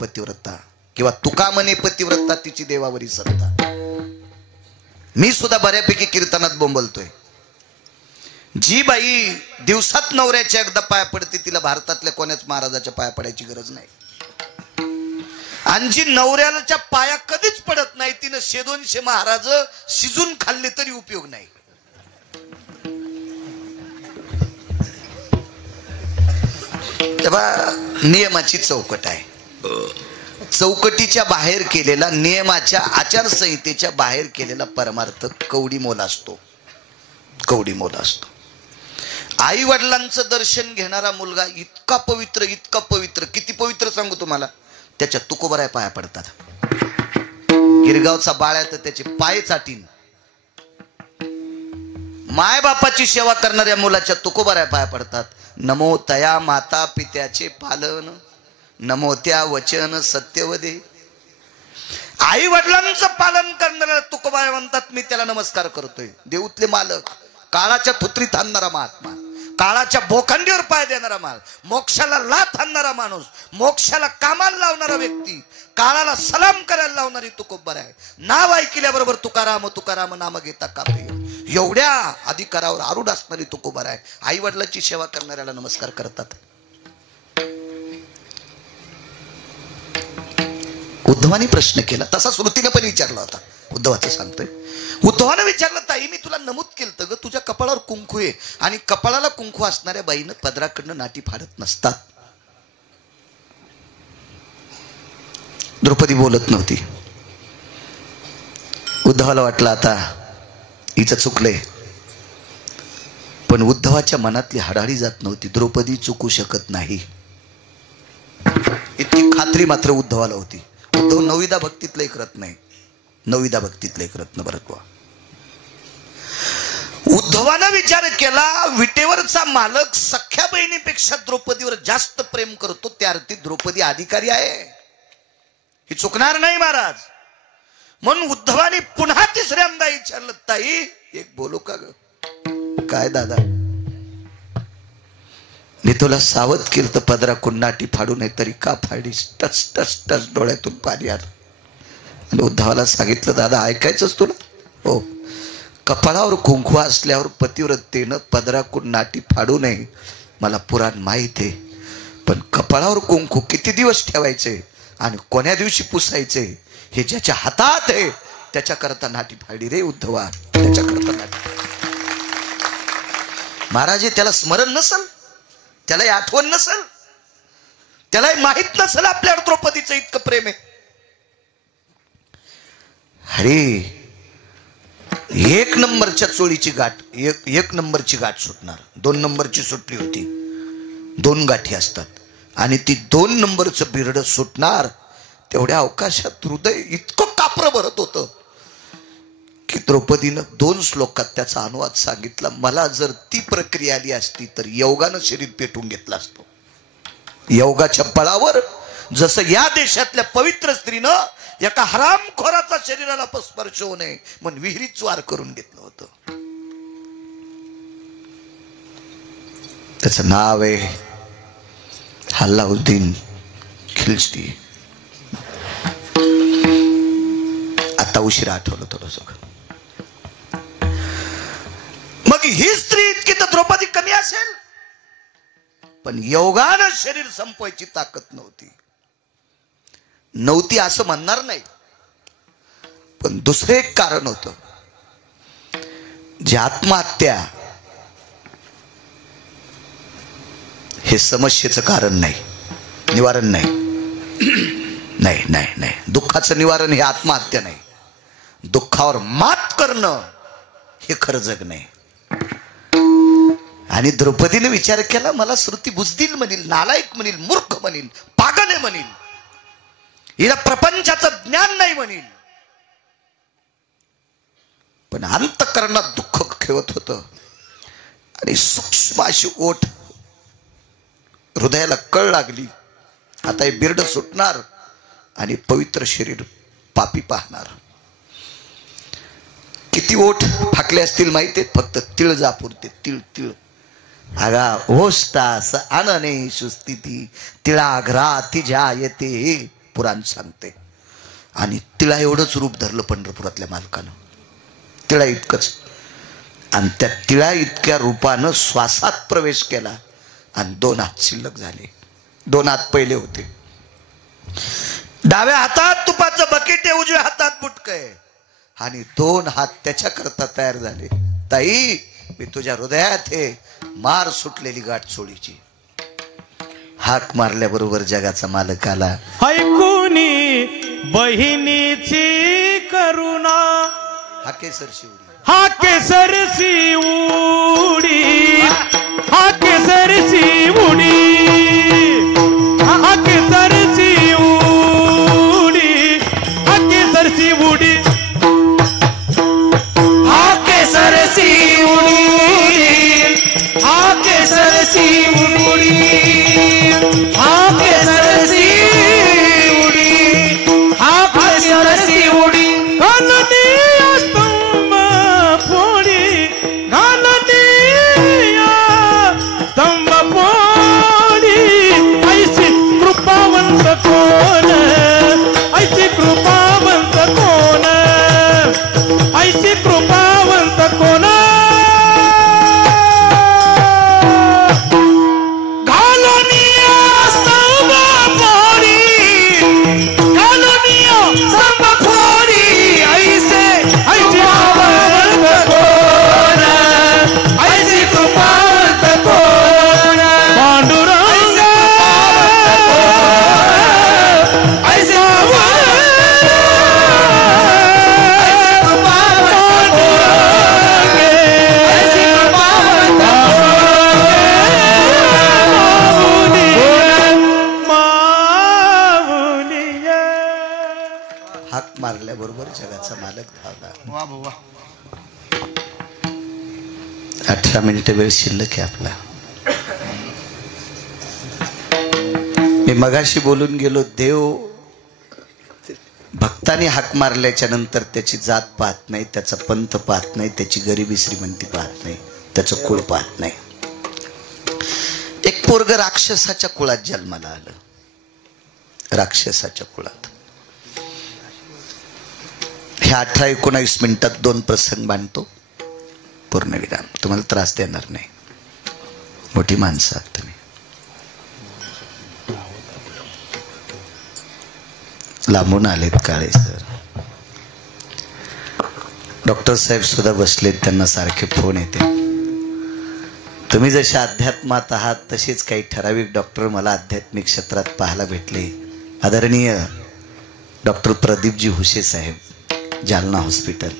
पतिव्रता, किंवा तुका म्हणे पतिव्रता तिची देवावरी सत्ता. मी सुद्धा बऱ्यापैकी कीर्तनात बोंबलतोय. जी बाई दिवसात नवऱ्याच्या एकदा पाया पडते तिला भारतातल्या कोणाच महाराजाच्या पाया पडायची गरज नाही. आणि जी नवऱ्याच्या पाया कधीच पडत नाही तिनं 100-200 महाराज शिजून खाल्ले तरी उपयोग नाही. तेव्हा नियमाची चौकट आहे. चौकटीच्या बाहेर केलेला, नियमाच्या आचारसंहितेच्या बाहेर केलेला परमार्थ कवडी मोल असतो. कवडी मोल असतो. आई वडिलांचं दर्शन घेणारा मुलगा इतका पवित्र, इतका पवित्र, किती पवित्र सांगू तुम्हाला, त्याच्या तुकोबराय पाया पडतात. गिरगावचा बाळ्या तर त्याचे पाय चाटीन. माय बापाची सेवा करणाऱ्या मुलाच्या तुकोबराय पाया पडतात. नमो तया माता पित्याचे पालन, नमो त्या वचन सत्यवदे. आई वडिलांचं पालन करणाऱ्या तुकोबाय म्हणतात मी त्याला नमस्कार करतोय. देऊतले मालक, काळाच्या थुत्रीत आणणारा महात्मा, काळाच्या बोखंडीवर पाय देणारा माल, मोक्षाला लाथ आणणारा माणूस, मोक्षाला कामाला लावणारा व्यक्ती, काळाला सलाम करायला लावणारी तुकोबर आहे. नाव ऐकल्याबरोबर तुकाराम तुकाराम नाम घेता कापे, एवढ्या अधिकारावर आरूढ असणारी तुकोबर आहे. आई वडिलांची सेवा करणाऱ्याला नमस्कार करतात. उद्धवानी प्रश्न केला, तसा श्रुतीने पण विचारला होता. उद्धवाचं सांगतोय, उद्धवानं विचारलं, ताई मी तुला नमूद केलं ग तुझ्या कपाळावर कुंकू आहे, आणि कपाळाला कुंकू असणाऱ्या बाईनं पदराकडनं नाटी फाडत नसतात. द्रौपदी बोलत नव्हती. उद्धवाला वाटलं आता हिचं चुकलंय, पण उद्धवाच्या मनातली हडाळी जात नव्हती. द्रौपदी चुकू शकत नाही इतकी खात्री मात्र उद्धवाला होती. उद्धव नवविधा भक्तीतलं एक रत्न आहे, नवविधा भक्तीतलं एक रत्न. बरं, उद्धवानं विचार केला, विटेवरचा मालक सख्या बहिणीपेक्षा द्रौपदीवर जास्त प्रेम करतो, त्या अर्थी द्रौपदी अधिकारी आहे, ही चुकणार नाही महाराज. म्हणून उद्धवाने पुन्हा तिसऱ्यांदा विचारलं, ताई एक बोलू का ग? काय दादा, मी तुला सावध केलं तर पदरा कुन्नाटी फाडू नये, तरी का फाडीस? टच टच टच डोळ्यातून पाणी आलं. आणि उद्धवाला सांगितलं, दादा ऐकायचंच तुला? हो. कपाळावर कुंकू असल्यावर पतिव्रतेनं पदराकडून नाटी फाडू नये मला पुराण माहित आहे, पण कपाळावर कुंकू किती दिवस ठेवायचे आणि कोण्या दिवशी पुसायचे हे ज्याच्या हातात आहे त्याच्याकरता नाटी फाडी रे उद्धवा, त्याच्याकरता नाटी. महाराज त्याला स्मरण नसल, त्याला आठवण नसल, त्याला माहित नसल आपल्यावर द्रौपदीचं इतकं प्रेम आहे. अरे एक नंबरच्या चोळीची गाठ, एक नंबरची गाठ सुटणार. 2 नंबरची सुटली होती, 2 गाठी असतात, आणि ती 2 नंबरचं बिरड सुटणार. तेवढ्या अवकाशात हृदय इतकं कापरं भरत होतं की द्रौपदीनं 2 श्लोकात त्याचा अनुवाद सांगितला. मला जर ती प्रक्रिया आली असती तर योगानं शरीर पेटून घेतलं असतो. योगाच्या बळावर जसं या देशातल्या पवित्र स्त्रीनं एका हरामखोराचा शरीराला स्पर्श होऊ नये म्हणून विहिरीत वार करून घेतलं होतं. त्याचं नाव आहे अल्लाउद्दीन खिल्जी. आता उशिरा आठवलं थोडं. मग ही स्त्री इतकी तर द्रौपदी कमी असेल, पण योगानं शरीर संपवायची ताकद नव्हती. असं म्हणणार नाही, पण दुसरे एक कारण होतं. जे आत्महत्या हे समस्येचं कारण नाही, निवारण नाही. नाही नाही नाही, दुःखाचं निवारण हे आत्महत्या नाही. दुःखावर मात करणं हे खरं जग नाही. आणि द्रौपदीने विचार केला, मला श्रुती बुजदिल म्हणील, नालायक म्हणील, मूर्ख म्हणील, पागल म्हणील, हिला प्रपंचाचं ज्ञान नाही म्हणील, पण अंतःकरणात दुःख खेळत होतं. आणि सूक्ष्म अशी ओठ हृदयाला कळ लागली, आता हे बिरड सुटणार आणि पवित्र शरीर पापी पाहणार. किती ओठ फाकले असतील माहिती, फक्त तिळ जापुरते, तिळ तिळ. आगा ओष्टास अनने सुस्थिती तिळाघ्राती जायते पुराण सांगते. आणि तिळा एवढंच रूप धरलं पंढरपुरातल्या मालकानं, तिळा इतकंच. आणि त्या तिळा इतक्या रूपानं श्वासात प्रवेश केला आणि 2 हात शिल्लक झाले. 2 हात पहिले होते. डाव्या हातात तुपाचं बकेट आहे, उजव्या हातात बुटकं आहे. आणि 2 हात त्याच्याकरता तयार झाले. ताई, मी तुझ्या हृदयात आहे, मार सुटलेली गाठ सोडीची. हाक मारल्याबरोबर जगाचा मालक आला. ऐकुनी बहिणीची करुणा, हा केसर शिवडी, हा केसर शिवडी, हा केसर शिवडी, हा केसर शिवडी, हा केसर शिवडी, हा केसर शिवडी, हा केसर शिवडी, हा केसर शिवडी, हा केसर शिवडी. घालनी स्तंभ फोडी, घालनी स्तंभ फोडी. ऐशी कृपावंत कोण, ऐशी कृपावंत कोण, ऐशी कृपावंत कोण. मारल्याबरोबर जगाचा मालक धावला. वा बाबा. 18 मिनिटं वेळ शिल्लक आहे आपला. मी मगाशी बोलून गेलो, देव भक्तांनी हाक मारल्याच्या नंतर त्याची जात पाहत नाही, त्याचा पंथ पाहत नाही, त्याची गरिबी श्रीमंती पाहत नाही, त्याचं कुळ पाहत नाही. एक पोरग राक्षसाच्या कुळात जन्माला आलं, राक्षसाच्या कुळात. ह्या 18-19 मिनिटात 2 प्रसंग मांडतो, पूर्णविराम. तुम्हाला त्रास देणार नाही, मोठी माणसं आहात तुम्ही. लांबून आलेत काळे सर. डॉक्टर साहेब सुद्धा बसलेत, त्यांना सारखे फोन येते. तुम्ही जसे अध्यात्मात आहात तसेच काही ठराविक डॉक्टर मला आध्यात्मिक क्षेत्रात पाहायला भेटले. आदरणीय डॉक्टर प्रदीपजी हुशे साहेब, जालना हॉस्पिटल.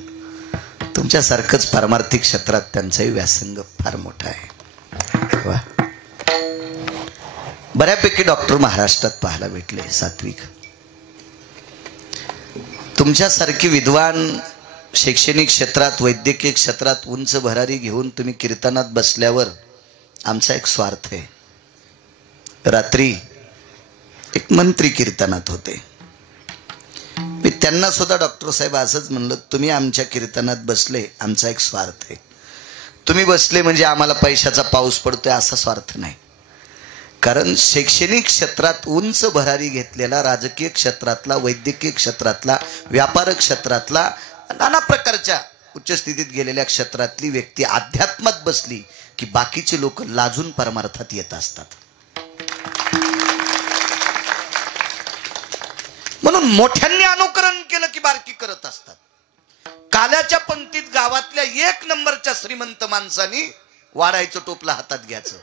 तुमच्यासारखंच पारमार्थिक क्षेत्रात त्यांचाही व्यासंग फार मोठा आहे. वा. बऱ्यापैकी डॉक्टर महाराष्ट्रात पाहायला भेटले, सात्विक. तुमच्यासारखी विद्वान शैक्षणिक क्षेत्रात, वैद्यकीय क्षेत्रात उंच भरारी घेऊन तुम्ही कीर्तनात बसल्यावर आमचा एक स्वार्थ आहे. रात्री एक मंत्री कीर्तनात होते. मी त्यांना सुद्धा डॉक्टर साहेब असंच म्हणलं, तुम्ही आमच्या कीर्तनात बसले, आमचा एक स्वार्थ आहे. तुम्ही बसले म्हणजे आम्हाला पैशाचा पाऊस पडतोय असा स्वार्थ नाही. कारण शैक्षणिक क्षेत्रात उंच भरारी घेतलेला, राजकीय क्षेत्रातला, वैद्यकीय क्षेत्रातला, व्यापार क्षेत्रातला, नाना प्रकारच्या उच्च स्थितीत गेलेल्या क्षेत्रातली व्यक्ती अध्यात्मात बसली की बाकीचे लोक लाजून परमार्थात येत असतात. म्हणून मोठ्यांनी अनुकरण केलं की बारकी करत असतात. काल्याच्या पंक्तीत गावातल्या 1 नंबरच्या श्रीमंत माणसानी वाढायचं टोपला हातात घ्यायचं.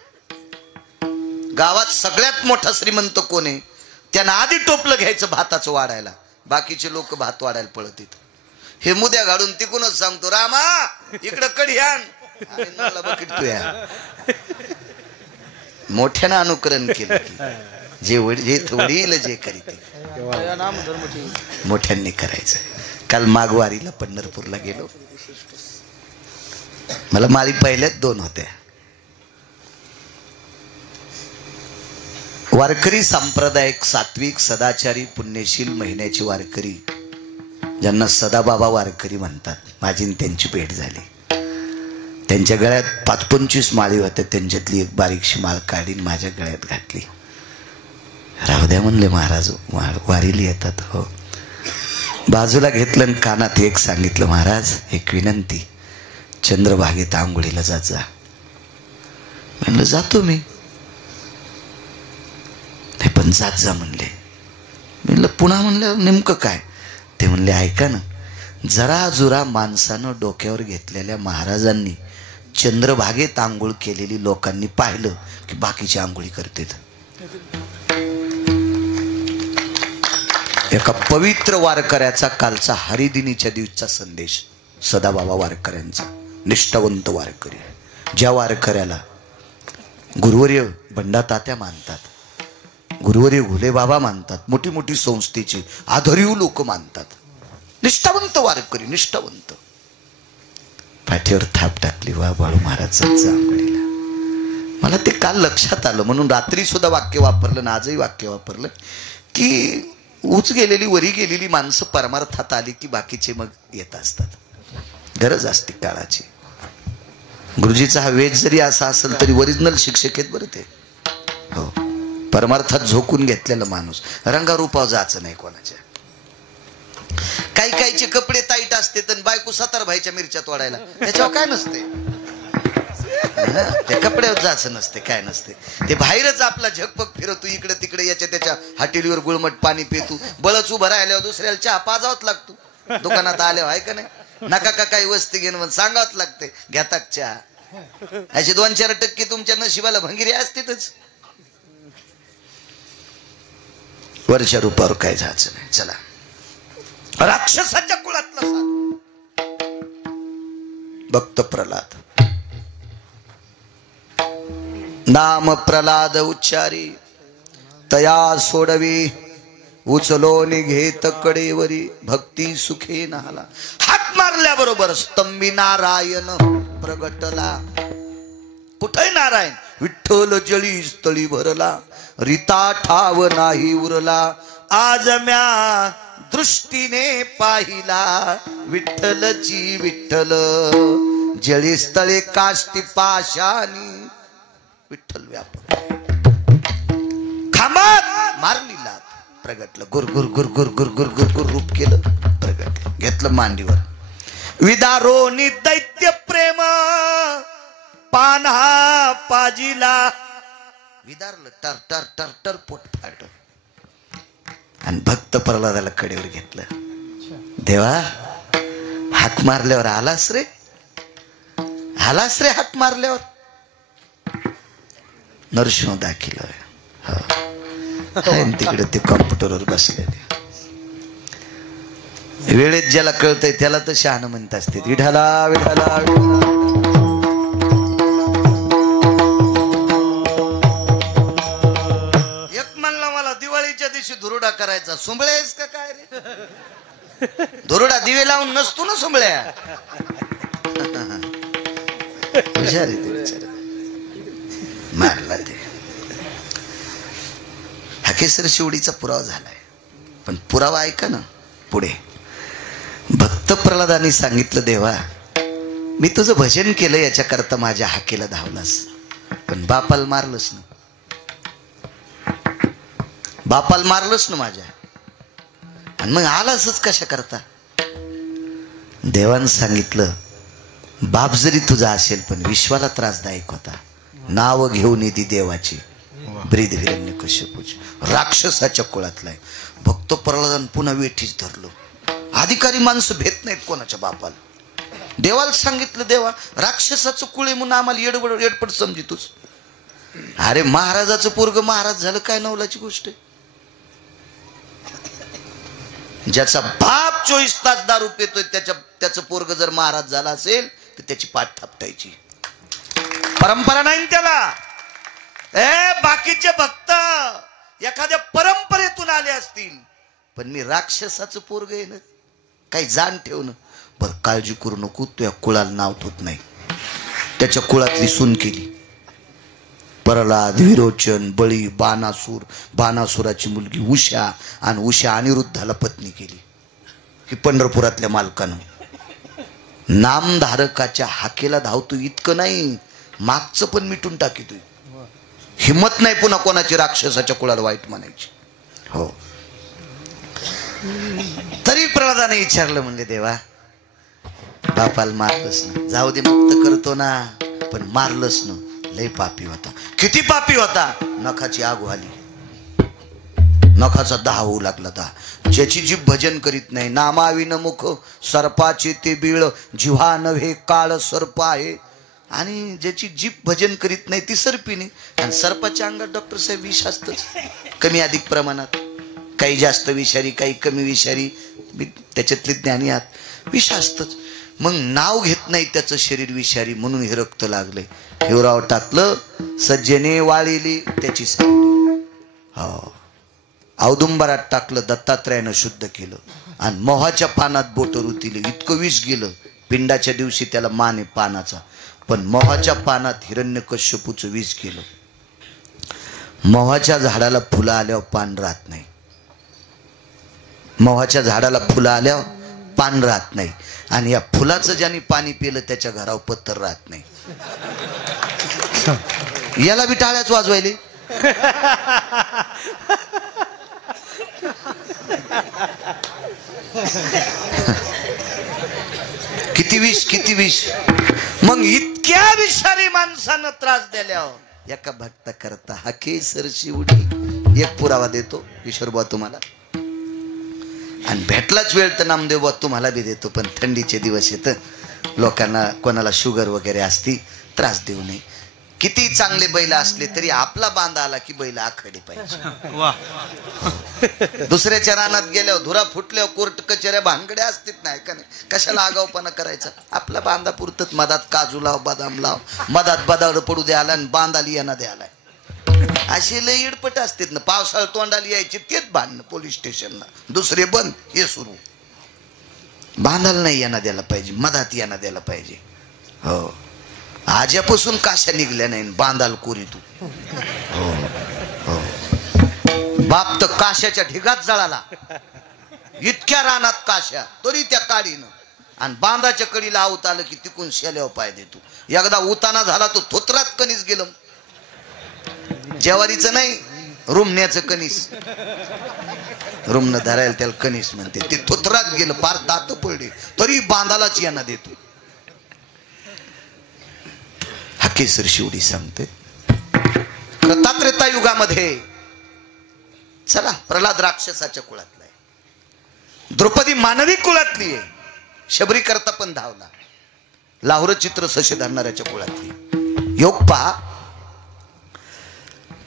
गावात सगळ्यात मोठा श्रीमंत कोण आहे, त्यानं आधी टोपलं घ्यायचं भाताचं वाढायला. बाकीचे लोक भात वाढायला पळत येत. हे मुद्या घालून तिकूनच सांगतो, रामा इकडं कडी आण, बकेट तू या. मोठ्यानं अनुकरण केलं की जे वडील जे करीत मोठ्यांनी करायचं. काल माघवारीला पंढरपूरला गेलो. मला माळी पहिल्याच 2 होत्या. वारकरी सांप्रदायिक, सात्विक, सदाचारी, पुण्यशील महिन्याची वारकरी, ज्यांना सदाबाबा वारकरी म्हणतात, माझी त्यांची भेट झाली. त्यांच्या गळ्यात 5-25 माळी होत्या. त्यांच्यातली एक बारीकशी माळ काढीन माझ्या गळ्यात घातली. राहू द्या म्हणले महाराज, वारीला येतात. हो. बाजूला घेतलं आणि कानात एक सांगितलं, महाराज एक विनंती, चंद्रभागेत आंघोळीला जात जा. म्हणलं जातो मी. नाही पण जात जा म्हणले. म्हणलं पुन्हा म्हणलं नेमकं काय? ते म्हणले ऐका ना, जरा जुरा माणसानं डोक्यावर घेतलेल्या महाराजांनी चंद्रभागेत आंघोळ केलेली लोकांनी पाहिलं की बाकीची आंघोळी करतात. एका पवित्र वारकऱ्याचा कालचा हरिदिनीच्या दिवसचा संदेश, सदाबाबा वारकऱ्यांचा, निष्ठावंत वारकरी, ज्या वारकऱ्याला गुरुवर्य बंडा तात्या मानतात, गुरुवर्य घुले बाबा मानतात, मोठी मोठी संस्थेची आदरीव लोक मानतात, निष्ठावंत वारकरी, निष्ठावंत. पाठीवर थाप टाकली, वा बाळू महाराजांचा आंघोळीला. मला ते काल लक्षात आलं, म्हणून रात्री सुद्धा वाक्य वापरलं ना आजही वाक्य वापरलं की उच गेलेली वरी गेलेली माणसं परमार्थात आली की बाकीचे मग येत असतात. गरज असते काळाची. गुरुजीचा हा वेज जरी असा असेल तरी ओरिजिनल शिक्षक आहेत बरं ते. हो, परमार्थात झोकून घेतलेला माणूस, रंगारूपाव जायचं नाही कोणाच्या. काही काहीचे कपडे टाईट असते तर बायको सतार भाईच्या मिरच्या तोडायला, त्याच्यावर काय नसते. ते कपड्यावर जायचं नसते, काय नसते. ते बाहेरच आपला झगपग फिरतो इकडे तिकडे, याच्या त्याच्या हाटेलीवर गुळमट पाणी पितो, बळच उभं राहिल्यावर दुसऱ्याला चहा पाजावंच लागतो. दुकानात आल्यावर आहे का नाही, नका का काही वस्ती घेणं म्हणून सांगावंच लागते, घेतात चहा. अशी 2-4% तुमच्या नशिबाला भंगिरी असतेच. वरच्या रूपावर काय जायचं नाही. चला, राक्षसाच्या कुळातला भक्त प्रल्हाद. नाम प्रल्हाद उच्चारी तया सोडवी, उचलो निघेत कडेवरी, भक्ती सुखे नाला. हात मारल्याबरोबर स्तंभी नारायण प्रगटला. कुठे नारायण? विठ्ठल जळी स्थळी भरला, रीता ठाव नाही उरला. आज म्या दृष्टीने पाहिला, विठ्ठलची विठ्ठल जळी स्थळे काष्टी पाशानी, विठ्ठल व्यापक. खांबात मारली लात, प्रगटलं. गुर गुर गुर गुर गुर गुर गुर गुर रूप केलं, प्रगटलं. घेतलं मांडीवर. विदारोनी दैत्य प्रेम पान्हा पाजिला. विदारलं, टर टर टर टर पोट फाट. आणि भक्त प्रल्हादाला कडेवर घेतलं. देवा, हाक मारल्यावर आलास रे, आलास रे हाक मारल्यावर. नरसिंह दाखिल तिकडे ते कॉम्प्युटरवर बसलेले. वेळेत ज्याला कळतंय त्याला तर शहाणं म्हणत असते. विठाला विठाला. एक म्हणला मला दिवाळीच्या दिवशी धुरुडा करायचा. सुंबळेस का काय रे? धुरुडा दिवे लावून नसतो ना सुंबळ्या. हुशार आहे ते बिचारा. मारला ते. हा केसर शिवडीचा पुरावा झालाय. पण पुरावा ऐका ना पुढे. भक्त प्रल्हादाने सांगितलं, देवा मी तुझं भजन केलं याच्याकरता माझ्या हाकेला धावलास, पण बापाला मारलंस ना, बापाला मारलंस ना माझ्या, आणि मग आलासच कशा करता? देवानं सांगितलं, बाप जरी तुझा असेल पण विश्वाला त्रासदायक होता. नाव घेऊन येते देवाची. ब्रीद हिरण्यकश्यपूची, राक्षसाच्या कुळातलाय. भक्त प्रल्हादान पुन्हा वेठीच धरलो. अधिकारी माणसं भेट नाहीत कोणाच्या बापाला. देवाला सांगितलं, देवा राक्षसाचं कुळे म्हणून आम्हाला येडपड समजितोस. अरे महाराजाचं पोरग महाराज झालं काय नवलाची गोष्ट आहे. ज्याचा बाप 24 तास दारू पितोय त्याचं पोरग जर महाराज झाला असेल तर त्याची पाठ थापटायची. परंपरा नाही त्याला. बाकीचे भक्त एखाद्या परंपरेतून आले असतील, पण मी राक्षसाचं पोरग आहे ना, काही जाण ठेवणं. बर काळजी करू नको, तुझ्या कुळाला नाव ठेवत नाही. त्याच्या कुळातली सून केली. प्रल्हाद, विरोचन, बळी, बाणासूर, बाणासुराची मुलगी उषा, आणि उषा अनिरुद्धाला पत्नी केली. ही पंढरपुरातल्या मालकानं. नामधारकाच्या हाकेला धावतो इतकं नाही, मागचं पण मिटून टाकीतोय. हिम्मत नाही पुन्हा कोणाची राक्षसाच्या कुळाला वाईट म्हणायची. हो. तरी प्रल्हादाने विचारलं, म्हणले देवा बापाला मारलंस ना, जाऊ दे मुक्त करतो ना, पण मारलंस ना, लय पापी होता. किती पापी होता? नखाची आग आली, नखाचा दाह होऊ लागला. ज्याची जीभ भजन करीत नाही, नामाविन मुख सर्पाचे ते बीळ, जिव्हा नव्हे काळ सर्प आहे. आणि ज्याची जीभ भजन करीत नाही ती सर्पिणी. आणि सर्पाच्या अंगात डॉक्टर साहेब विष असतंच, कमी अधिक प्रमाणात, काही जास्त विषारी काही कमी विषारी, त्याच्यातले ज्ञानी आहात, विष असतंच. मग नाव घेत नाही त्याचं शरीर विषारी म्हणून हे रक्त लागले. हिवराव टाकलं, सज्जने वाळिली त्याची सावली. हो. औदुंबरात टाकलं, दत्तात्रयानं शुद्ध केलं. आणि मोहाच्या पानात बोट रुतीली, इतकं विष गेलं. पिंडाच्या दिवशी त्याला मान आहे पानाचा, पण मोहाच्या पानात हिरण्यकश्यपूचं विष गेलं. मोहाच्या झाडाला फुलं आल्यावर पान राहत नाही, मोहाच्या झाडाला फुलं आल्यावर पान राहत नाही. आणि या फुलाचं ज्याने पाणी पिलं त्याच्या घरावर पत्तर राहत नाही. याला बी टाळ्याच वाजवायले. किती विष, किती विष. मग इतक्या विषारी माणसानं त्रास दिल्यावर एका भक्ता करता हा केसर शिवडी एक पुरावा देतो ईश्वरबा तुम्हाला. आणि भेटलाच वेळ तर नामदेव बा तुम्हाला बी देतो. पण थंडीचे दिवस येत, लोकांना कोणाला शुगर वगैरे असती, त्रास देऊ नये. किती चांगले बैल असले तरी आपला बांधा आला की बैल आखडे पाहिजे. दुसऱ्याच्या रानात गेल्यावर धुरा फुटल्यावर कोर्ट कचेऱ्या भानगड्या असतील नाही का नाही, कशाला आगाऊपणा करायचा. आपला बांधा पुरतच, मधात काजू लाव बदाम लाव, मधात बदाड पडू द्याला आणि बांधाली यांना द्यालाय. असे लय इडपट असतात ना. पावसाळ तोंडाला यायचे तेच भांडणं पोलीस स्टेशनला, दुसरे बंद हे सुरू. बांधाला नाही यांना द्यायला पाहिजे, मधात यांना द्यायला पाहिजे. हो. आज्यापासून काशा निघल्या नाही, बांधाल कोरी तू. हो हो. बाप तर काशाच्या ढिगात जळाला, इतक्या रानात काशा तरी त्या काडीनं. आणि बांधाच्या कडीला आवत आलं की तिकून शेल्यावर पाय देतो. एकदा उताना झाला तो थोत्रात कणीस गेलं. ज्वारीचं नाही, रुमण्याचं कणीस. रुमनं धरायला त्याला कणीस म्हणते. ते थोत्रात गेलं, पार दात पडले, तरी बांधालाच यांना देतो. हा केसर शिवडी सांगते. त्रेता युगामध्ये चला प्रल्हाद राक्षसाच्या कुळातला आहे, द्रौपदी मानवी कुळातली आहे, शबरी करता पण धावला, लाहोर चित्र सशे धरणाऱ्याच्या कुळातली. योग पहा,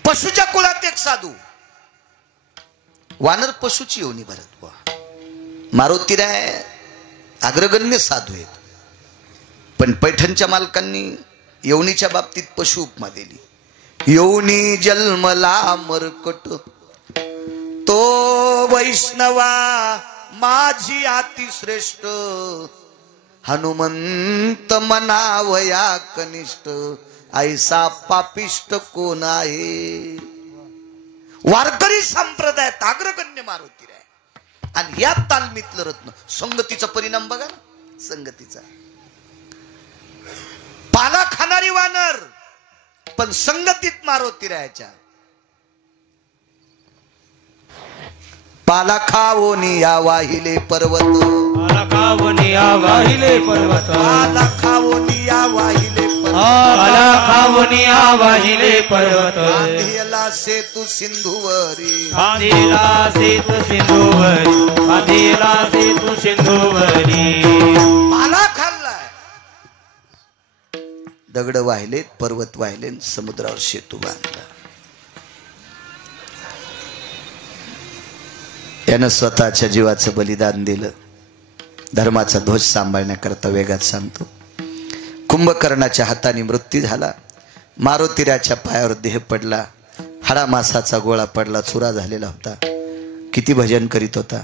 पशुच्या कुळात एक साधू, वानर पशुची योनी भरत. मारुतीराय अग्रगण्य साधू आहेत, पण पैठणच्या मालकांनी योनीच्या बाबतीत पशु उपमा दिली. योनी जन्मला मरकट तो वैष्णवा माझी अतिश्रेष्ठ, हनुमंत मनावया कनिष्ठ, ऐसा पापिष्ट कोण आहे. वारकरी संप्रदायात अग्रगण्य मारुतीराय. आणि या तालमीतलं रत्न. संगतीचा परिणाम बघा ना, संगतीचा. पाला खाणारी वानर पण संगतीत मारुतीरायाच्या. पाला खावोनी या वाहिले पर्वत, पाला खावोनी या वाहिले पर्वत, पाला खावोनी या वाहिले पर्वत, पाला खावोनी या वाहिले पर्वत, बांधिला सेतू सिंधुवरी, बांधिला सेतू सिंधुवरी, बांधिला सेतू सिंधुवरी. पाला खाल्लाय, दगड वाहिले, पर्वत वाहिले, समुद्रावर सेतू बांधला. यानं स्वतःच्या जीवाचं बलिदान दिलं. धर्माचा ध्वज सांभाळण्याकरता वेगात सांगतो. कुंभकर्णाच्या हाताने मृत्यू झाला. मारुतीराच्या पायावर देह पडला. हाडामासाचा गोळा पडला, चुरा झालेला होता. किती भजन करीत होता.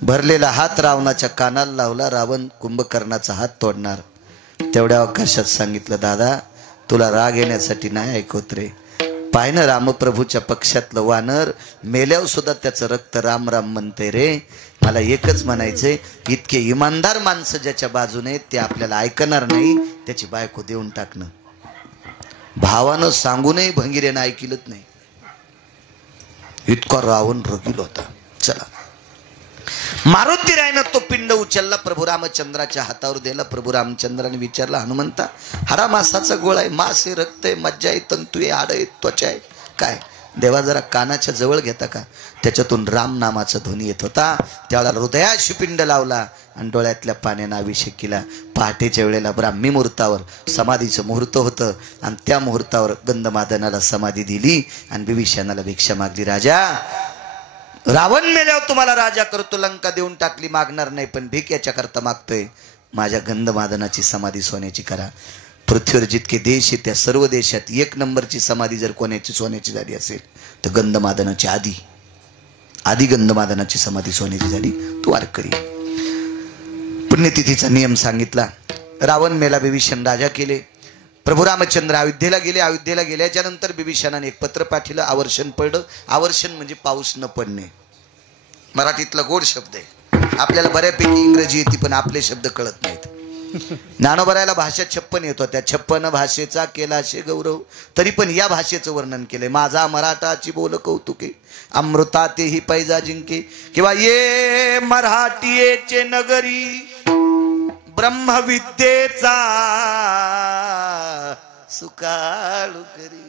भरलेला हात रावणाच्या कानाला लावला. रावण कुंभकर्णाचा हात तोडणार. तेवढ्या अवकाशात सांगितलं, दादा तुला राग येण्यासाठी नाही ऐकवत रे. पाहिनं रामप्रभूच्या पक्षातलं वानर मेल्यावर सुद्धा त्याचं रक्त राम राम म्हणते रे. मला एकच म्हणायचंय, इतके इमानदार माणसं ज्याच्या बाजूने ते आपल्याला ऐकणार नाही, त्याची बायको देऊन टाकणं. भावानं सांगूनही भंगिरेनं ऐकिलच नाही. इतका रावण रगील होता. चला, मारुती रायनं तो पिंड उचलला, प्रभू रामचंद्राच्या हातावर दिला. प्रभू रामचंद्राने विचारला, हनुमंता, हाडा मासाचा गोळा आहे, मास आहे, रक्त आहे, मज्जा आहे, तंतू आहे, हाड आहे, त्वचा आहे, काय? देवा जरा कानाच्या जवळ घेता का? त्याच्यातून राम नामाचा ध्वनी येत होता. त्यावेळेला हृदयाशी पिंड लावला आणि डोळ्यातल्या पाण्यानं अभिषेक केला. पहाटेच्या वेळेला ब्राह्मी मुहूर्तावर समाधीचं मुहूर्त होतं आणि त्या मुहूर्तावर गंधमादनाला समाधी दिली आणि बिभीषणाला भिक्षा मागली. राजा, रावण मेल्यावर तुम्हाला राजा करतो, लंका देऊन टाकली, मागणार नाही, पण भीक याच्या करता मागतोय. माझ्या गंधमादनाची समाधी सोन्याची करा. पृथ्वीवर जितके देश आहेत त्या सर्व देशात एक नंबरची समाधी जर कोणाची सोन्याची झाली असेल तर गंधमादनाची आधी गंधमादनाची समाधी सोन्याची झाली. तू वारकरी. पुण्यतिथीचा नियम सांगितला. रावण मेला, बिभीषण राजा केले. प्रभू रामचंद्र अयोध्येला गेले. अयोध्येला गेल्याच्या नंतर बिभीषणाने एक पत्र पाठवलं. आवर्षण पडलं. आवर्षण म्हणजे पाऊस न पडणे. मराठीतला गोड शब्द आहे. आपल्याला बऱ्यापैकी इंग्रजी येते पण आपले शब्द कळत नाहीत. ज्ञानोबरायला भाषा 56 येतो. त्या 56 भाषेचा केला शे गौरव. तरी पण या भाषेचं वर्णन केलंय. माझा मराठाची बोल कौतुके, अमृता तेही पैजा जिंके, किंवा ये मराठीचे नगरी ब्रह्मविद्येचा सुकाळू करी.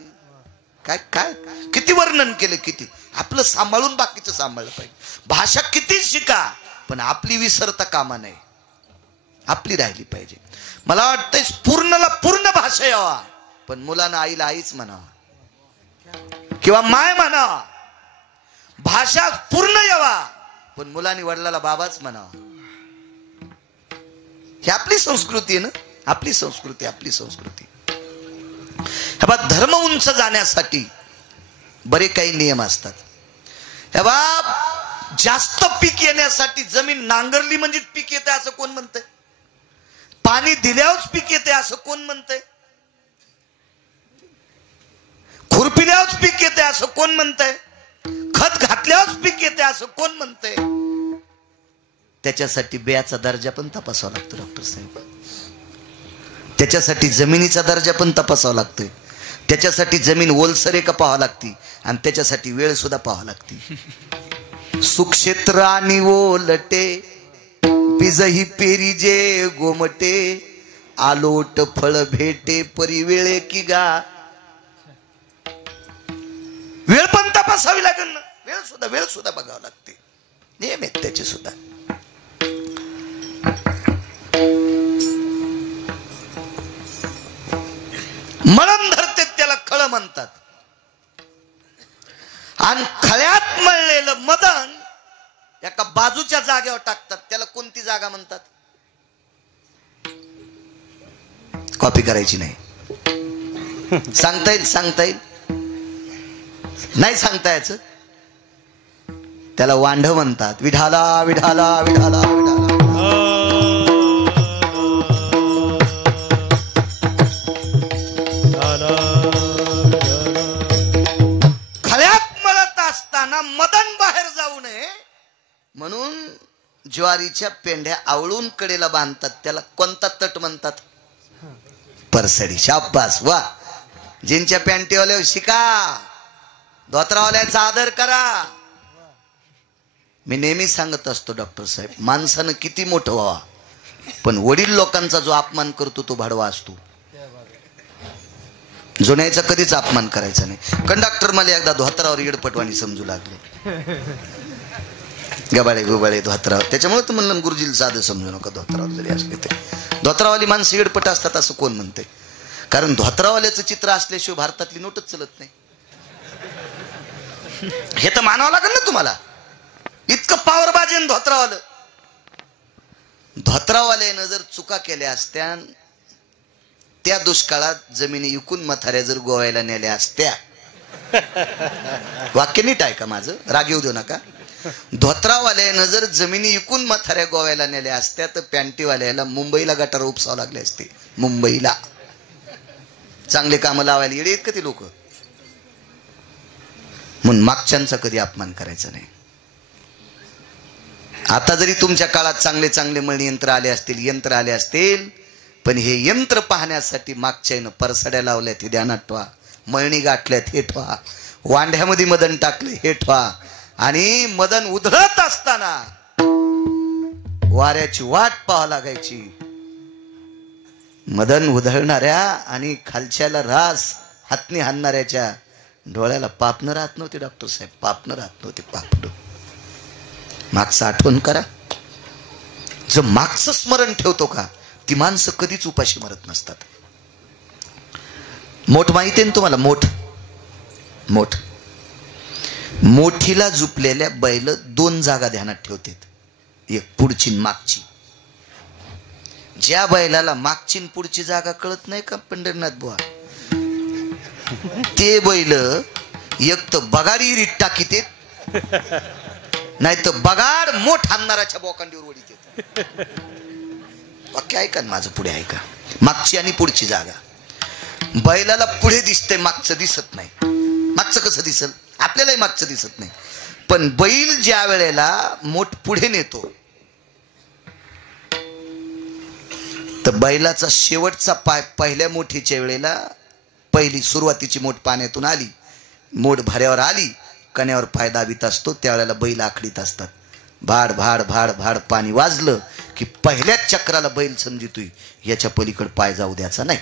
काय काय किती वर्णन केलं, किती. आपलं सांभाळून बाकीचं सांभाळलं पाहिजे. भाषा किती शिका पण आपली विसरता कामा नये, आपली राहिली पाहिजे. मला वाटतंय पूर्णला पूर्ण भाषा यावा, पण मुलांना आईला आईच म्हणावा किंवा माय म्हणावा. भाषा पूर्ण यावा पण मुलांनी वडिलाला बाबाच म्हणावा. ही आपली संस्कृती आहे ना, आपली संस्कृती, आपली संस्कृती. हे धर्म उंच जाण्यासाठी बरे काही नियम असतात. हे जास्त पीक येण्यासाठी जमीन नांगरली म्हणजे पीक येते असं कोण म्हणतंय? पाणी दिल्यावरच पीक येते असं कोण म्हणतंय? खुरपिल्यावरच पीक येते असं कोण म्हणतंय? खत घातल्यावरच पीक येते असं कोण म्हणतंय? त्याच्यासाठी बियाचा दर्जा पण तपासावा लागतो डॉक्टर साहेब. त्याच्यासाठी जमिनीचा दर्जा पण तपासावा लागतोय. त्याच्यासाठी जमीन ओलसर आहे का पाहावं लागती आणि त्याच्यासाठी वेळ सुद्धा पाहावं लागती. सुक्षेत्र आणि ओलटे बीजही पेरी जे गोमटे, आलोट फळ भेटे परी वेळे की गा. वेळ पण तपासावी लागेल ना. वेळ सुद्धा बघावं लागते. नियम आहेत त्याचे सुद्धा. मळण धरते त्याला खळ म्हणतात. आणि खळ्यात मळलेलं मदन एका बाजूच्या जागेवर टाकतात. त्याला कोणती जागा म्हणतात? कॉपी करायची नाही. सांगता येईल? सांगता येईल? नाही सांगता यायचं. त्याला वांढ म्हणतात. विढाला विढाला विढाला विढाला. मदन बाहेर जाऊ नये म्हणून ज्वारीच्या पेंढ्या आवळून कडेला बांधतात. त्याला कोणता तट म्हणतात? परसडी. शाबास, वा. जिनच्या पॅन्टीवाल्यावर शिका, धोत्रावाल्याचा आदर करा. मी नेहमी सांगत असतो डॉक्टर साहेब, माणसानं किती मोठं व्हावा पण वडील लोकांचा जो अपमान करतो तो भाडवा असतो. जुन्याचा कधीच अपमान करायचा नाही. कंडक्टर मला एकदा धोत्रावर येडपटवाणी समजू लागले. गबाळे गुबाळे धोत्रावर. त्याच्यामुळे तर म्हणलं गुरुजीला साधं समजू नका. धोत्रावर जरी असले ते धोत्रावाली माणसं येडपट असतात असं कोण म्हणते? कारण धोत्रावाल्याचं चित्र असल्याशिवाय भारतातली नोटच चलत नाही. हे तर मानावं लागेल ना तुम्हाला. इतकं पावर बाजेन धोत्रावालं. धोत्रावाल्यानं जर चुका केल्या असत्या, त्या दुष्काळात जमिनी विकून मथाऱ्या जर गोव्याला नेल्या असत्या. वाक्य नीट आहे का माझं? राग येऊ देऊ नका. धोत्रावाल्यानं जर जमिनी विकून मथाऱ्या गोव्याला नेल्या असत्या तर पॅन्टीवाल्याला मुंबईला गटार उपसावं लागले असते. मुंबईला चांगले कामं लावायला येडे आहेत का ते लोक? म्हणून मागच्यांचा कधी अपमान करायचा नाही. आता जरी तुमच्या काळात चांगले चांगले मळणी यंत्र आले असतील पण हे यंत्र पाहण्यासाठी मागच्यानं परसड्या लावल्यात हे ध्यानात ठेवा, मळणी गाठल्यात हे ठेवा, वांढ्यामध्ये मदन टाकले हे ठेवा. आणि मदन उधळत असताना वाऱ्याची वाट पाहावं लागायची. मदन उधळणाऱ्या आणि खालच्याला रास हातनी हाणणाऱ्याच्या डोळ्याला पापणं राहत नव्हते डॉक्टर साहेब, पापणं राहत नव्हते. पापड मागचं आठवण करा. जर मागचं स्मरण ठेवतो का ती माणसं कधीच उपाशी मरत नसतात. मोठ माहिती आहे ना तुम्हाला? मोठ मोठीला झुपलेल्या बैल दोन जागा ध्यानात ठेवतात, एक पुढची मागची. ज्या बैलाला मागची पुढची जागा कळत नाही का पंढरनाथ बुवा, ते बैल एक तर बगाडी रीत टाकीत, नाही तर बगाड मोठ आणणाराच्या बोकांडीवर वडीत येत. वाक्य ऐका ना माझं, पुढे ऐका. मागची आणि पुढची जागा. बैलाला पुढे दिसते, मागचं दिसत नाही. मागचं कसं दिसल? आपल्यालाही मागचं दिसत नाही. पण बैल ज्या वेळेला मोठ पुढे नेतो तर बैलाचा शेवटचा पाय पहिल्या मोठीच्या वेळेला, पहिली सुरुवातीची मोठ पाण्यातून आली, मोठ भाऱ्यावर आली, कण्यावर पाय दाबीत असतो, त्यावेळेला बैल आखडीत असतात. भाड भाड भाड भाड पाणी वाजलं की पहिल्याच चक्राला बैल समजितोय याच्या पलीकडे पाय जाऊ द्यायचा नाही.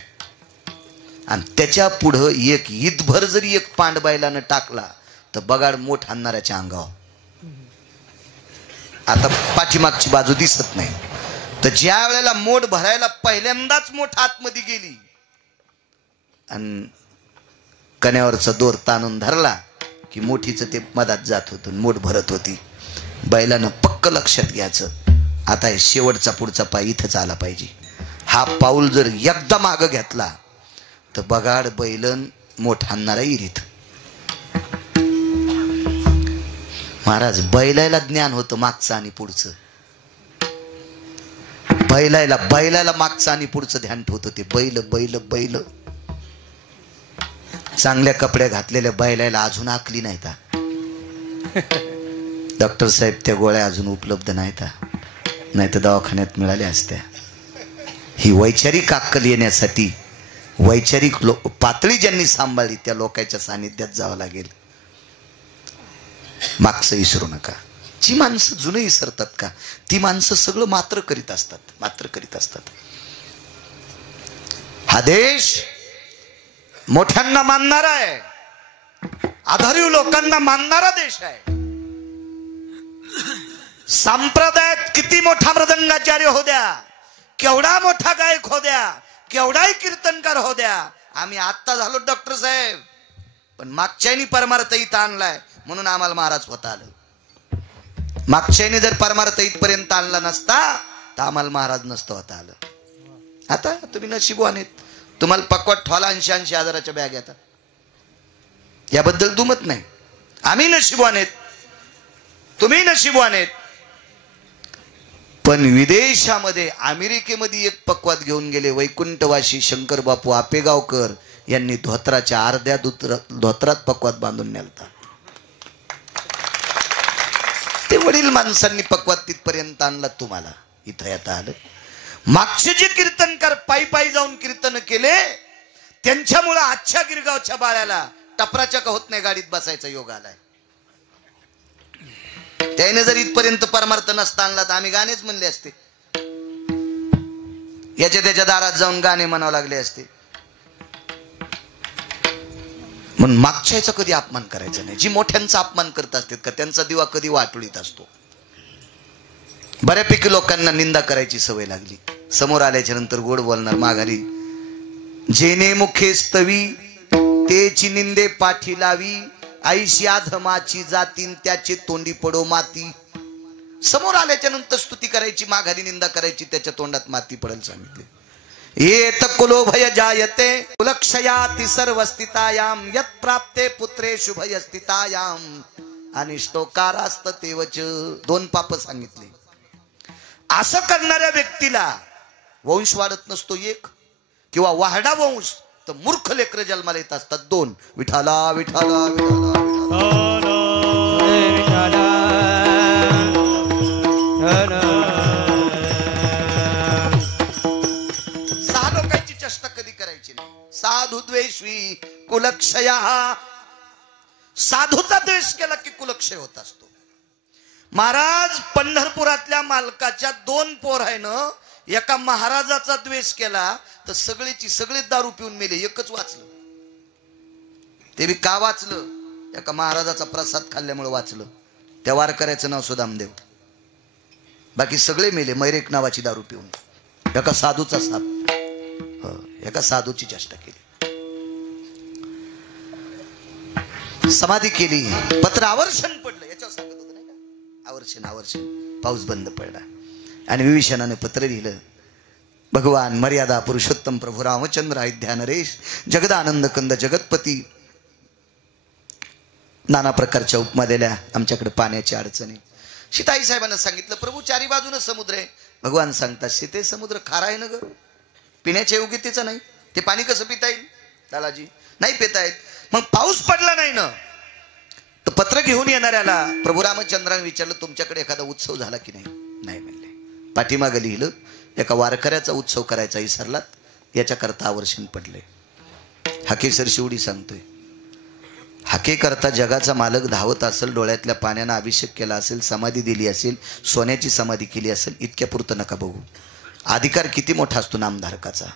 आणि त्याच्या पुढं एक ईदभर जरी एक पांड बैलानं टाकला तर बगाड मोठ आणणाऱ्याच्या अंगावर. आता पाठीमागची बाजू दिसत नाही. तर ज्या वेळेला मोठ भरायला पहिल्यांदाच मोठ आतमध्ये गेली आणि कण्यावरचा दोर ताणून धरला की मोठीचं ते मधात जात होतं, मोठ भरत होती. बैलानं पक्क लक्षात घ्यायचं, आता हे शेवटचा पुढचा पाय इथंच आला पाहिजे. हा पाऊल जर एकदा मागं घेतला तर बगाड बैलन मोठ आणणारा इरीत. महाराज, बैलाला ज्ञान होतं मागचं आणि पुढचं. बैलाला मागचं आणि पुढचं ध्यान ठेवतं. ते बैल बैल बैल चांगल्या कपड्या घातलेल्या बैलाला अजून आखली नाहीत. डॉक्टर साहेब, त्या गोळ्या अजून उपलब्ध नाहीत, नाही तर दवाखान्यात मिळाल्या असत्या. ही वैचारिक अक्कल येण्यासाठी वैचारिक पातळी ज्यांनी सांभाळली त्या लोकांच्या सानिध्यात जावं लागेल. मागचं विसरू नका. जी माणसं जुनं विसरतात का ती माणसं सगळं मात्र करीत असतात. हा देश मोठ्यांना मानणारा आहे, आधारीव लोकांना मानणारा देश आहे. संप्रदायात किती मोठा मृदंगाचार्य हो द्या, केवढा मोठा गायक हो द्या, केवढाही कीर्तनकार हो द्या, आम्ही आत्ता झालो डॉक्टर साहेब, पण मागच्यानी परमार्थ इथं आणलाय म्हणून आम्हाला महाराज होता आलं. मागच्यानी जर परमार्थ इथपर्यंत आणला नसता तर आम्हाला महाराज नसतं होता आलं. आता तुम्ही नशिबवान आहेत, तुम्हाला पकवाट ठोला 80-80 हजाराच्या बॅग येतात, याबद्दल दुमत नाही. आम्ही नशिबवान आहेत, तुम्ही नशिबवान आहेत. पण विदेशामध्ये अमेरिकेमध्ये एक पक्वात घेऊन गेले वैकुंठवासी शंकर बापू आपेगावकर यांनी धोत्राच्या अर्ध्या धोत्रात पक्वात बांधून नेलता. ते वडील माणसांनी पक्वात तिथपर्यंत आणला, तुम्हाला इथं येता आलं. मागचे जे कीर्तनकार पायी पायी जाऊन कीर्तन केले त्यांच्यामुळे आजच्या गिरगावच्या बाळ्याला टपराच्या का होत नाही गाडीत बसायचा योग आलाय. त्याने जर इथपर्यंत परमार्थ नसता आणला तर आम्ही गाणेच म्हणले असते, याच्या त्याच्या दारात जाऊन गाणे म्हणावं लागले असते. म्हणून मागच्याचा कधी अपमान करायचा नाही. जी मोठ्यांचा अपमान करत असतात का त्यांचा दिवा कधी वाटोळीत असतो. बऱ्यापैकी लोकांना निंदा करायची सवय लागली, समोर आल्याच्या नंतर गोड बोलणार माघारी. जेने मुखे स्तवी तेची निंदे पाठी लावी, आईशी आधमाची जातीन त्याचे तोंडी पडो माती. समोर आल्याच्या नंतर स्तुती करायची, माघारी निंदा करायची, त्याच्या तोंडात माती पडेल सांगितले. येत कुलो भय जायते कुलक्षयाति सर्वस्थितायाम यत् प्राप्ते पुत्रे शुभय स्थितायाम अनिष्टोकारास्त तेवच. 2 पाप सांगितले. असं करणाऱ्या व्यक्तीला वंश वाढत नसतो एक, किंवा वाढा वंश तर मूर्ख लेकर जन्माला येत असतात 2. विठाला विठाला विठाला साधुद्वेषी कुलक्षया. साधूचा द्वेष केला की कुलक्षय होत असतो. महाराज पंढरपुरातल्या मालकाच्या 2 पोर आहे ना, एका महाराजाचा द्वेष केला तर सगळेच दारू पिऊन मेले, एकच वाचलं. ते बी का वाचलं? एका महाराजाचा प्रसाद खाल्ल्यामुळे वाचलं. त्या वारकऱ्याचं नाव सुदामदेव. बाकी सगळे मेले मैरेक नावाची दारू पिऊन. एका साधूचा साप, एका साधूची चेष्टा केली, समाधी केली, पत्र आवर्षण पडलं. याच्यावर सांगत होतं नाही का, आवर्षण पाऊस बंद पडला. आणि विभीषणाने पत्र लिहिलं, भगवान मर्यादा पुरुषोत्तम प्रभू रामचंद्र अयोध्या नरेश जगदानंद कंद जगतपती. नाना प्रकारच्या उपमा दिल्या. आमच्याकडे पाण्याची अडचणी. सीताई साहेबांना सांगितलं, प्रभू चारी बाजूने समुद्र आहे. भगवान सांगतात, सीते समुद्र खारा आहे ना ग, पिण्याच्या योग्यतेचं नाही, ते पाणी कसं पिता येईल दादाजी? नाही पिता येत. मग पाऊस पडला नाही ना, तर पत्र घेऊन येणाऱ्याला प्रभू रामचंद्राने विचारलं, तुमच्याकडे एखादा उत्सव झाला की नाही? नाही म्हणले. पाठीमागं लिहिलं, एका वारकऱ्याचा उत्सव करायचा विसरलात, याच्याकरता आवर्षण पडले. हाकेसर शिवडी सांगतोय, हाके करता जगाचा मालक धावत असेल, डोळ्यातल्या पाण्यानं अभिषेक केला असेल, समाधी दिली असेल, सोन्याची समाधी केली असेल, इतक्या पुरतं नका बघू. अधिकार किती मोठा असतो नामधारकाचा.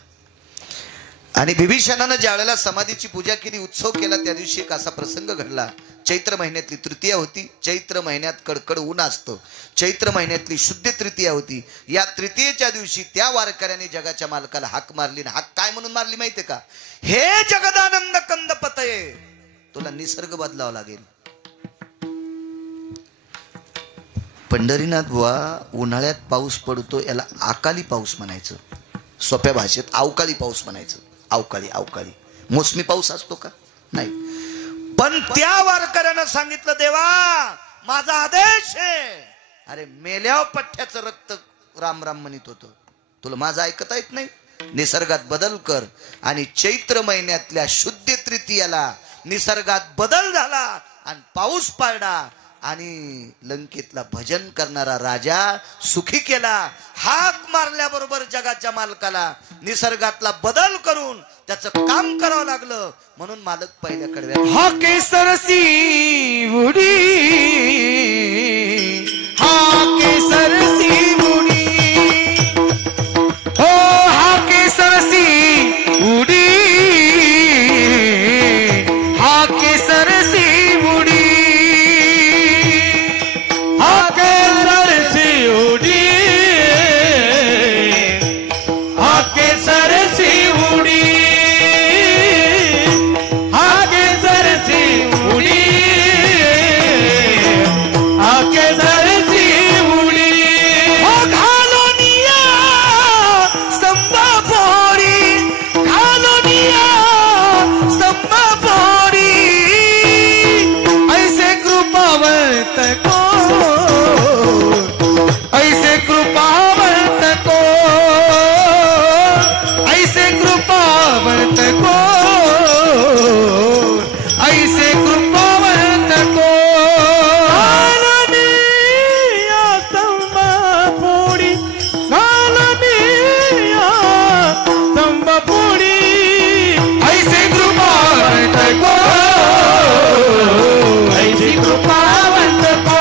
आणि विभीषणानं ज्या वेळेला समाधीची पूजा केली, उत्सव केला, त्या दिवशी एक असा प्रसंग घडला. चैत्र महिन्यातली तृतीया होती. चैत्र महिन्यात कडकड ऊन असतं. चैत्र महिन्यातली शुद्ध तृतीया होती. या तृतीयेच्या दिवशी त्या वारकऱ्याने जगाच्या मालकाला हाक मारली. हाक काय म्हणून मारली माहितीये का? हे जगदानंद कंद पतये, तुला निसर्ग बदलावा लागेल. पंढरीनाथ बुवा, उन्हाळ्यात पाऊस पडतो याला अकाली पाऊस म्हणायचं. सोप्या भाषेत अवकाळी पाऊस म्हणायचं. अवकाळी मोसमी पाऊस असतो का? नाही. पण त्या वारकऱ्यानं सांगितलं, देवा माझा आदेश आहे. अरे मेल्यावर पठ्ठ्याचं रक्त राम राम म्हणत होतं, तुला माझं ऐकता येत नाही? निसर्गात बदल कर. आणि चैत्र महिन्यातल्या शुद्ध तृतीयाला निसर्गात बदल झाला आणि पाऊस पडला. आणि लंकेतला भजन करणारा राजा सुखी केला. हाक मारल्याबरोबर जगाच्या मालकाला निसर्गातला बदल करून त्याचं काम करावं लागलं. म्हणून मालक पहिल्या कडव्या हाके सरसी उडी, हाके सरसी उडी, हो हाके सरसी उडी, हाके सरसी उडी, हाके सरसी उडी, हाके सरसी उडी, हाके सरसी उडी, हाके सरसी उडी, हो घालोनिया स्तंभा पोरी, घालोनिया स्तंभा पोरी, ऐसे कृपावंत को, ऐसे कृपावंत को, ऐसे कृपावंत को, ऐसे कृपावंत को, घालोनिया स्तंभ पोरी, घालोनिया स्तंभ पोरी, ऐसे कृपावंत को, ऐसे कृपावंत को,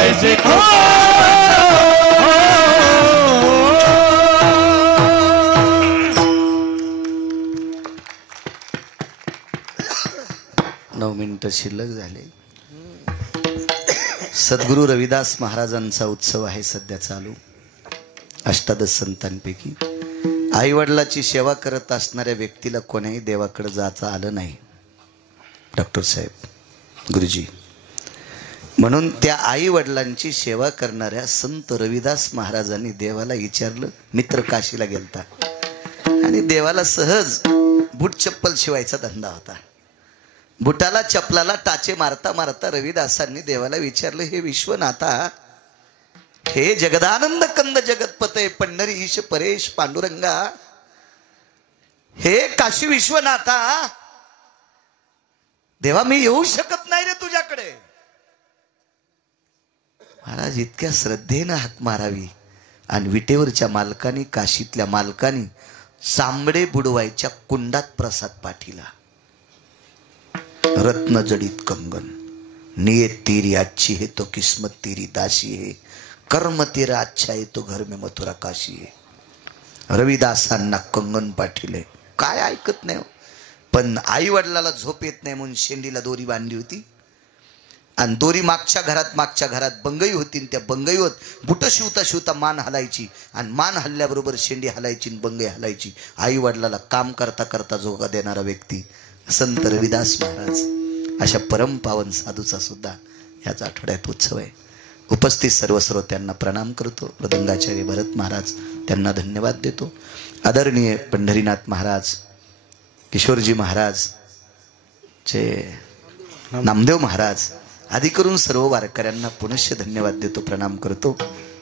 ऐसे नऊ मिनिटं शिल्लक झाले. सद्गुरू रविदास महाराजांचा उत्सव आहे सध्या चालू. अष्टादश संतांपैकी आई वडिलाची सेवा करत असणाऱ्या व्यक्तीला कोणाही देवाकडे जाता आलं नाही. डॉक्टर साहेब, गुरुजी, म्हणून त्या आई वडिलांची सेवा करणाऱ्या संत रविदास महाराजांनी देवाला विचारलं. मित्र काशीला गेलता आणि देवाला सहज बूट चप्पल शिवायचा धंदा होता. बुटाला चपलाला टाचे मारता मारता रविदासांनी देवाला विचारलं, हे विश्वनाथा, हे जगदानंद कंद जगतपते पंढरी ईश परेश पांडुरंगा, हे काशी विश्वनाथा, देवा मी येऊ शकत नाही रे तुझ्याकडे. महाराज इतक्या श्रद्धेनं हाक मारावी आणि विटेवरच्या मालकाने, काशीतल्या मालकाने चांबडे बुडवायच्या कुंडात प्रसाद पाठीला. रत्न जडित कंगन, नियत तेरी अच्छी है तो किस्मत तेरी दासी है, कर्म तेरा अच्छा है तो घर में मथुरा काशी है. रविदासांना कंगन पाठीले. काय ऐकत नाही, पण आई वडिलाला झोप येत नाही म्हणून शेंडीला दोरी बांधली होती. आणि दोरी मागच्या घरात बंगई होती. त्या बंगईवर बुट शिवता शिवता मान हलायची आणि मान हल्ल्याबरोबर शेंडी हलायची आणि बंगई हलायची. आई वडिलाला काम करता करता जोगा देणारा व्यक्ती संत रविदास महाराज. अशा परम पावन साधूचा सुद्धा याच आठवड्यात उत्सव आहे. उपस्थित सर्व श्रोत्यांना प्रणाम करतो. मृदंगाचार्य भरत महाराज त्यांना धन्यवाद देतो. आदरणीय पंढरीनाथ महाराज, किशोरजी महाराज, नामदेव महाराज आदी करून सर्व वारकऱ्यांना पुनश्च धन्यवाद देतो, प्रणाम करतो.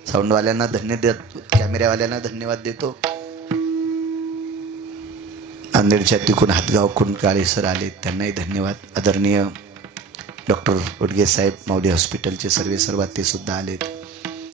साऊंडवाल्यांना धन्यवाद देतो, कॅमेऱ्यावाल्यांना धन्यवाद देतो. नांदेडच्या तिकून हातगावकडून काळे सर आले, त्यांनाही धन्यवाद. आदरणीय डॉक्टर उडगे साहेब माऊली हॉस्पिटलचे सर्वे ते सुद्धा आलेत.